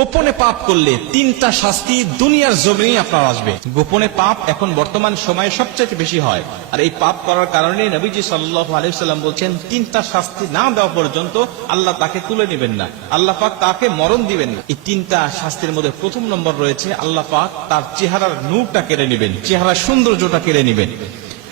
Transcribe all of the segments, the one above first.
গোপনে পাপ করলে তিনটা শাস্তি দুনিয়ার জমিনেই আপনার আসবে। গোপনে পাপ এখন বর্তমান সময়ে সবচেয়ে বেশি হয়। আর এই পাপ করার কারণে নবীজি সাল্লাহ আলাইসাল্লাম বলছেন, তিনটা শাস্তি না দেওয়া পর্যন্ত আল্লাহ তাকে তুলে নেবেন না। আল্লাহ পাক তাকে মরণ দিবেন না। এই তিনটা শাস্তির মধ্যে প্রথম নম্বর রয়েছে, আল্লাহ পাক তার চেহারার নূরটা কেড়ে নেবেন, চেহারার সৌন্দর্যটা কেড়ে নেবেন।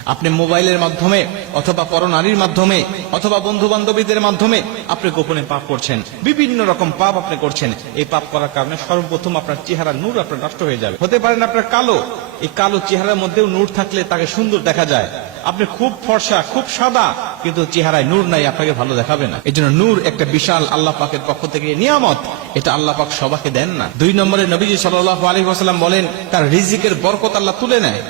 আপনি মোবাইলের মাধ্যমে অথবা পরনারীর মাধ্যমে অথবা বন্ধু বান্ধবীদের মাধ্যমে আপনি গোপনে পাপ করছেন। বিভিন্ন রকম পাপ আপনি করছেন। এই পাপ করার কারণে সর্বপ্রথম আপনার চেহারা নূর আপনার নষ্ট হয়ে যাবে। হতে পারেন আপনার কালো। এই কালো চেহারার মধ্যেও নূর থাকলে তাকে সুন্দর দেখা যায়। আপনি খুব ফর্সা, খুব সাদা, কিন্তু চেহারায় নূর নাই, আপনাকে ভালো দেখাবে না। এই জন্য নূর একটা বিশাল আল্লাহ পাকের পক্ষ থেকে নিয়ামত। এটা আল্লাহ পাক সবাকে দেন না। দুই নম্বরে নবীজি সাল্লাহ আলী ওয়াসাল্লাম বলেন, তার রিজিকের বরকত আল্লাহ তুলে নেয়।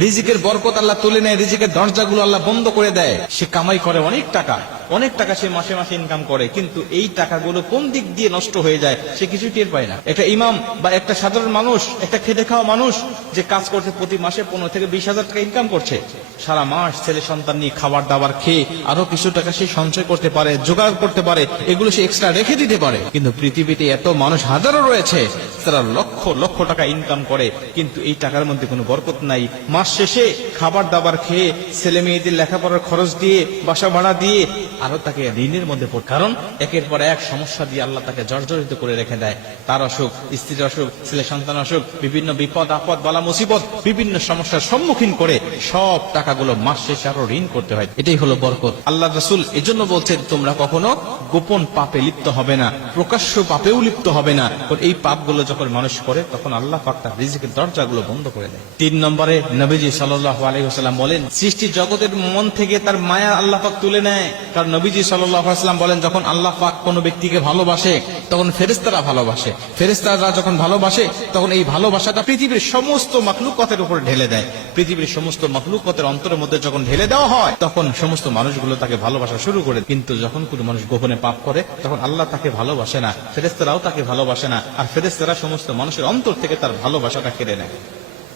রিজিকের বরকত আল্লাহ তুলে নেয়, রিজিকের দরজাগুলো আল্লাহ বন্ধ করে দেয়। সে কামাই করে অনেক টাকা। অনেক টাকা সে মাসে মাসে ইনকাম করে, কিন্তু এই টাকাগুলো কোন দিক দিয়ে নষ্ট হয়ে যায় সে কিছু টের পায় না। একটা ইমাম বা একটা সাধারণ মানুষ, একটা খেটে খাওয়া মানুষ যে কাজ করছে প্রতি মাসে পনেরো থেকে বিশ হাজার টাকা ইনকাম করছে, সারা মাস ছেলে সন্তান নিয়ে খাবার দাবার খেয়ে আরও কিছু টাকা সে সঞ্চয় করতে পারে, জোগাড় করতে পারে, এগুলো সে এক্সট্রা রেখে দিতে পারে। কিন্তু পৃথিবীতে এত মানুষ হাজারও রয়েছে, তারা লক্ষ লক্ষ টাকা ইনকাম করে, কিন্তু এই টাকার মধ্যে কোনো বরকত নাই। মাস শেষে খাবার দাবার খেয়ে ছেলে মেয়েদের লেখাপড়ার খরচ দিয়ে, বাসা ভাড়া দিয়ে আরও তাকে ঋণের মধ্যে পড়ে। কারণ একের পর এক সমস্যা দিয়ে আল্লাহ তাকে জর্জরিত করে রেখে দেয়। তার অসুখ, স্ত্রীর অসুখ, ছেলে সন্তান অসুখ, বিভিন্ন বিপদ, আপদ, বালা মুসিবত, বিভিন্ন সমস্যার সম্মুখীন করে সব টাকাগুলো মাস শেষে আরও ঋণ করতে হয়। এটাই হলো বরকত। আল্লাহ রসুল এজন্য বলছেন, তোমরা কখনো গোপন পাপে লিপ্ত হবে না, প্রকাশ্য পাপেও লিপ্ত হবে না। এই পাপগুলো যখন মানুষ করে, তখন আল্লাহ পাক তার রিজিকের দরজাগুলো বন্ধ করে দেয়। তিন নম্বরে নবীজি সাল্লাহ আলহিহাস্লাম বলেন, সৃষ্টি জগতের মন থেকে তার মায়া আল্লাহ পাক তুলে নেয়। কারণ নবীজি সাল্লাম বলেন, যখন আল্লাহ পাক কোনো ব্যক্তিকে ভালোবাসে, তখন ফেরেস্তারা ভালোবাসে। ফেরেস্তারা যখন ভালোবাসে, তখন এই ভালোবাসাটা পৃথিবীর সমস্ত মাখলুকতের উপর ঢেলে দেয়। পৃথিবীর সমস্ত মাখলুকতের অন্তরের মধ্যে যখন ঢেলে দেওয়া হয়, তখন সমস্ত মানুষগুলো তাকে ভালোবাসা শুরু করে কিন্তু যখন কোনো মানুষ গোপনে পাপ করে, তখন আল্লাহ তাকে ভালোবাসে না ফেরেস্তারাও তাকে ভালোবাসে না, আর ফেরেস্তারা সমস্ত মানুষের অন্তর থেকে তার ভালোবাসাটা কেড়ে নেয়।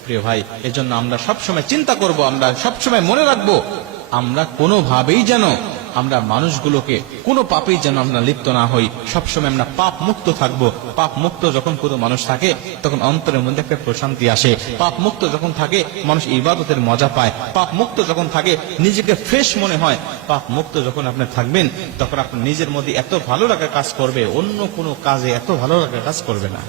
প্রিয় ভাই, এজন্য আমরা সবসময় চিন্তা করব, আমরা সবসময় মনে রাখব, আমরা কোনোভাবেই যেন আমরা মানুষগুলোকে কোনো পাপেই যেন আমরা লিপ্ত না হই। সবসময় আমরা পাপ মুক্ত থাকব। পাপ মুক্ত যখন কোনো মানুষ থাকে, তখন অন্তরের মধ্যে একটা প্রশান্তি আসে। পাপ মুক্ত যখন থাকে, মানুষ ইবাদতের মজা পায়। পাপ মুক্ত যখন থাকে, নিজেকে ফ্রেশ মনে হয়। পাপ মুক্ত যখন আপনি থাকবেন, তখন আপনি নিজের মধ্যে এত ভালো লাগা কাজ করবে, অন্য কোনো কাজে এত ভালো লাগা কাজ করবে না।